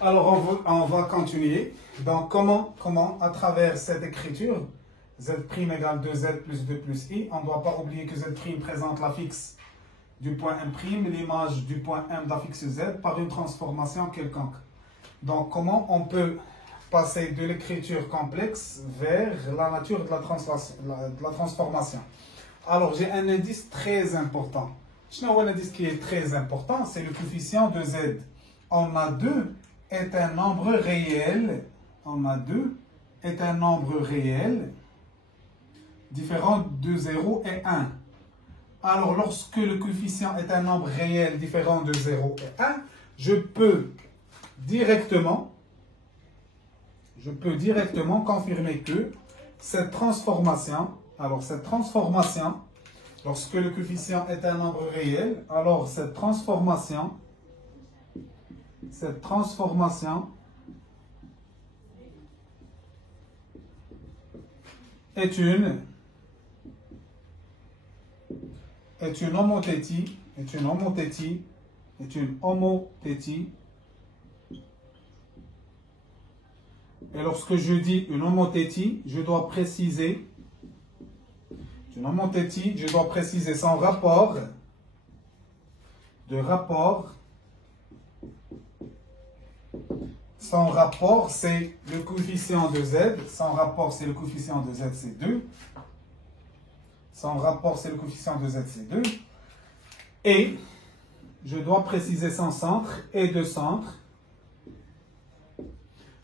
Alors, on va continuer. Donc, comment, à travers cette écriture, z' égale 2z plus 2 plus i, on ne doit pas oublier que z' présente l'affixe du point M', l'image du point M d'affixe z, par une transformation quelconque. Donc, comment on peut passer de l'écriture complexe vers la nature de la transformation? Alors, j'ai un indice très important. Un indice qui est très important, c'est le coefficient de z. On a 2 est un nombre réel. On a 2 est un nombre réel différent de 0 et 1. Alors, lorsque le coefficient est un nombre réel différent de 0 et 1, je peux directement confirmer que cette transformation, lorsque le coefficient est un nombre réel, alors cette transformation est une homothétie. Et lorsque je dis une homothétie, je dois préciser son rapport Son rapport, c'est le coefficient de z. Son rapport, c'est le coefficient de z, c'est 2. Et je dois préciser son centre et de centre.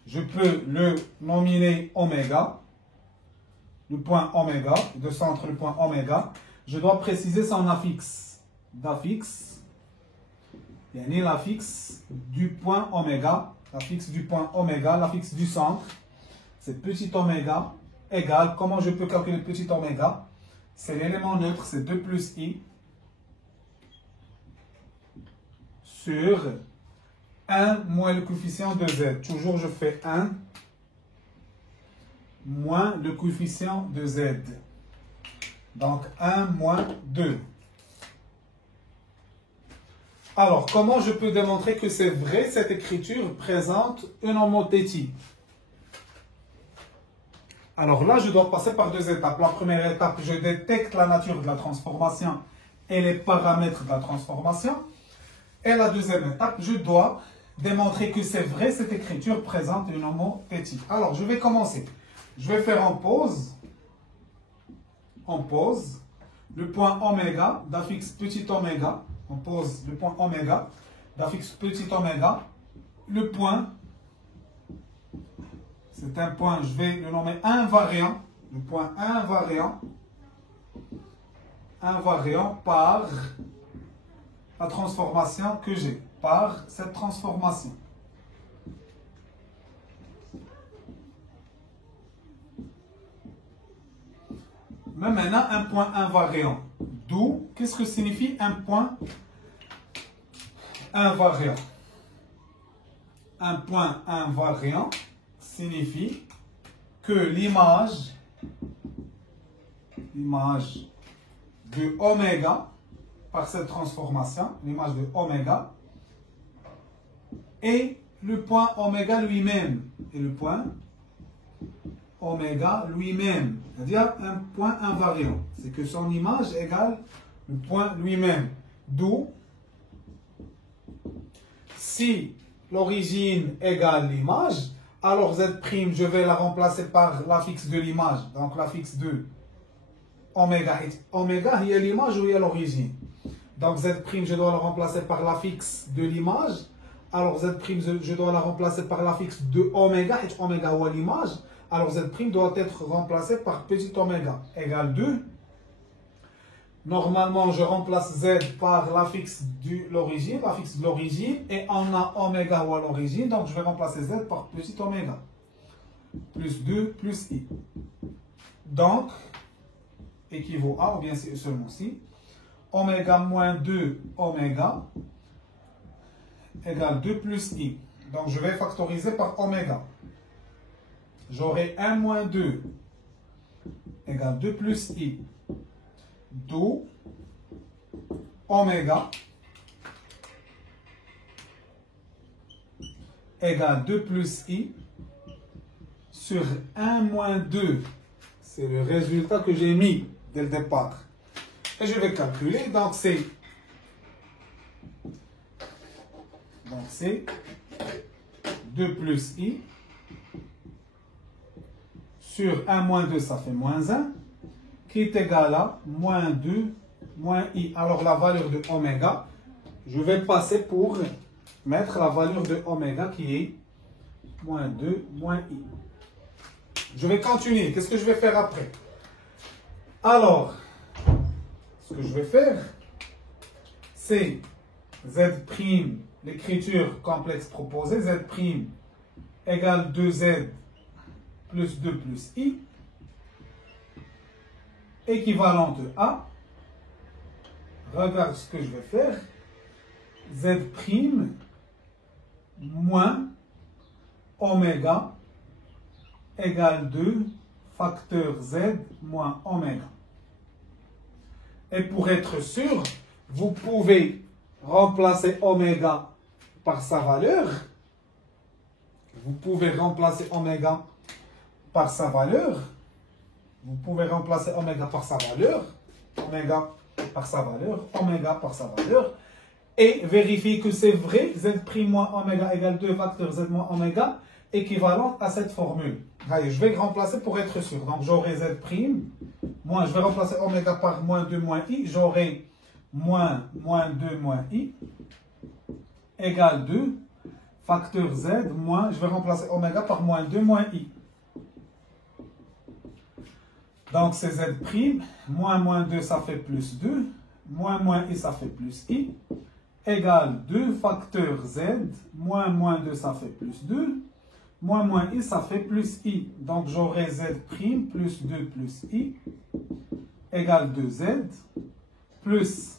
Je peux le nominer oméga, le point oméga, de centre le point oméga. Je dois préciser son affixe. L'affixe du point oméga. L'affixe du centre, c'est petit oméga égale, comment je peux calculer petit oméga? C'est l'élément neutre, c'est 2 plus i sur 1 moins le coefficient de z. Toujours je fais 1 moins le coefficient de z. Donc 1 moins 2. Alors, comment je peux démontrer que c'est vrai, cette écriture présente une homothétie? Alors là, je dois passer par 2 étapes. La première étape, je détecte la nature de la transformation et les paramètres de la transformation. Et la deuxième étape, je dois démontrer que c'est vrai, cette écriture présente une homothétie. Alors, je vais commencer. Je vais faire en pause, le point oméga d'affixe petit oméga. On pose le point oméga, d'affixe petit oméga. Le point, c'est un point, je vais le nommer invariant. Le point invariant par la transformation que j'ai, par cette transformation. Mais maintenant, un point invariant. D'où, qu'est-ce que signifie un point invariant? Un point invariant signifie que l'image de oméga, par cette transformation, l'image de oméga, est le point oméga lui-même. Et le point oméga lui-même, c'est-à-dire un point invariant. C'est que son image égale le point lui-même. D'où, si l'origine égale l'image, alors z', je vais la remplacer par l'affixe de l'image. Donc l'affixe de oméga. Oméga, il y a l'image ou il y a l'origine. Donc z', je dois la remplacer par l'affixe de l'image. Alors z', je dois la remplacer par l'affixe de oméga. Et oméga ou l'image. Alors z' doit être remplacé par petit oméga égale 2. Normalement, je remplace z par l'affixe de l'origine, et on a oméga ou à l'origine, donc je vais remplacer z par petit oméga. Plus 2 plus i. Donc, équivaut à, ou bien c'est seulement si, oméga moins 2 oméga égale 2 plus i. Donc, je vais factoriser par oméga. J'aurai 1 moins 2 égale 2 plus i. D'où oméga égale 2 plus i sur 1 moins 2. C'est le résultat que j'ai mis dès le départ. Et je vais calculer. Donc c'est 2 plus i sur 1 moins 2, ça fait moins 1, qui est égal à moins 2 moins i. Alors la valeur de oméga, je vais passer pour mettre la valeur de oméga qui est moins 2 moins i. Je vais continuer. Qu'est-ce que je vais faire après? Alors, ce que je vais faire, c'est z', l'écriture complexe proposée, z' égale 2z plus 2 plus i, équivalent de a. Regarde ce que je vais faire. Z' moins oméga égale 2 facteur z moins oméga. Et pour être sûr, vous pouvez remplacer oméga par sa valeur. Vous pouvez remplacer oméga par sa valeur. Vous pouvez remplacer oméga par sa valeur. Oméga par sa valeur. Oméga par sa valeur. Et vérifier que c'est vrai. Z' moins oméga égale 2 facteur z moins oméga équivalent à cette formule. Allez, je vais remplacer pour être sûr. Donc j'aurai z', moins, je vais remplacer oméga par moins 2 moins i. J'aurai moins 2 moins i égale 2 facteur z moins, je vais remplacer oméga par moins 2 moins i. Donc c'est z', moins 2 ça fait plus 2, moins i ça fait plus i, égale 2 facteur z, moins 2 ça fait plus 2, moins i ça fait plus i. Donc j'aurai z' plus 2 plus i égale 2z plus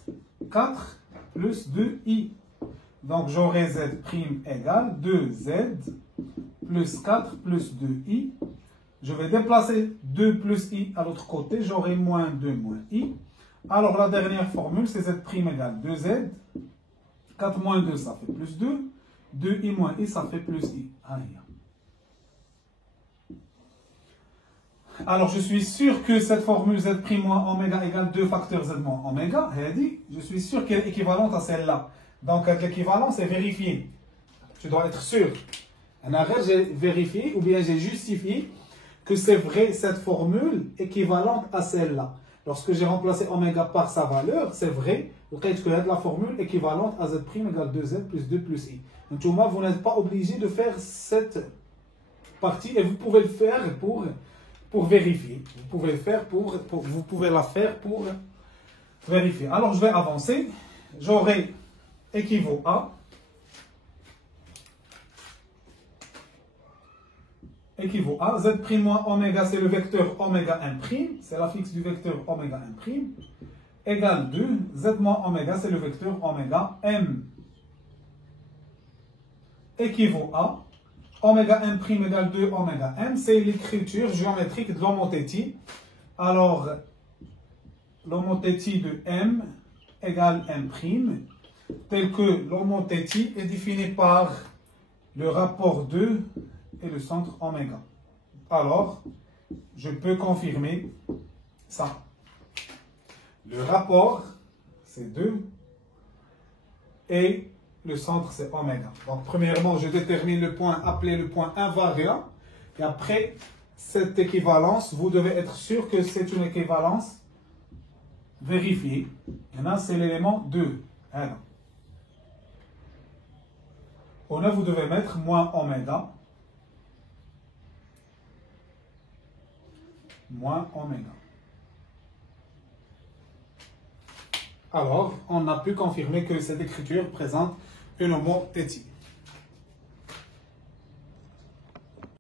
4 plus 2i. Donc j'aurai z' égale 2z plus 4 plus 2i. Je vais déplacer 2 plus i à l'autre côté, j'aurai moins 2 moins i. Alors la dernière formule, c'est z' égale 2z. 4 moins 2, ça fait plus 2. 2i moins i, ça fait plus i. Allez. Alors je suis sûr que cette formule z' moins oméga égale 2 facteur z moins oméga, je suis sûr qu'elle est équivalente à celle-là. Donc l'équivalence est vérifiée. Tu dois être sûr. En arrière, j'ai vérifié ou bien j'ai justifié que c'est vrai cette formule équivalente à celle-là. Lorsque j'ai remplacé oméga par sa valeur, c'est vrai, la formule équivalente à z' égale 2z plus 2 plus i. Donc vous n'êtes pas obligé de faire cette partie et vous pouvez le faire pour vérifier. Vous pouvez le faire vous pouvez la faire pour vérifier. Alors je vais avancer. J'aurai équivaut à z' moins oméga, c'est le vecteur oméga 1', c'est la fixe du vecteur oméga 1', égale 2, z moins oméga, c'est le vecteur oméga m, équivaut à oméga 1' égale 2 oméga m, c'est l'écriture géométrique de l'homothétie. Alors, l'homothétie de m égale m', tel que l'homothétie est définie par le rapport 2 et le centre oméga. Alors, je peux confirmer ça. Le rapport, c'est 2 et le centre, c'est oméga. Donc, premièrement, je détermine le point appelé le point invariant. Et après cette équivalence, vous devez être sûr que c'est une équivalence vérifiée. Maintenant, c'est l'élément 2. Alors, au 9, vous devez mettre moins oméga. Moins oméga. Alors, on a pu confirmer que cette écriture présente une homothétie.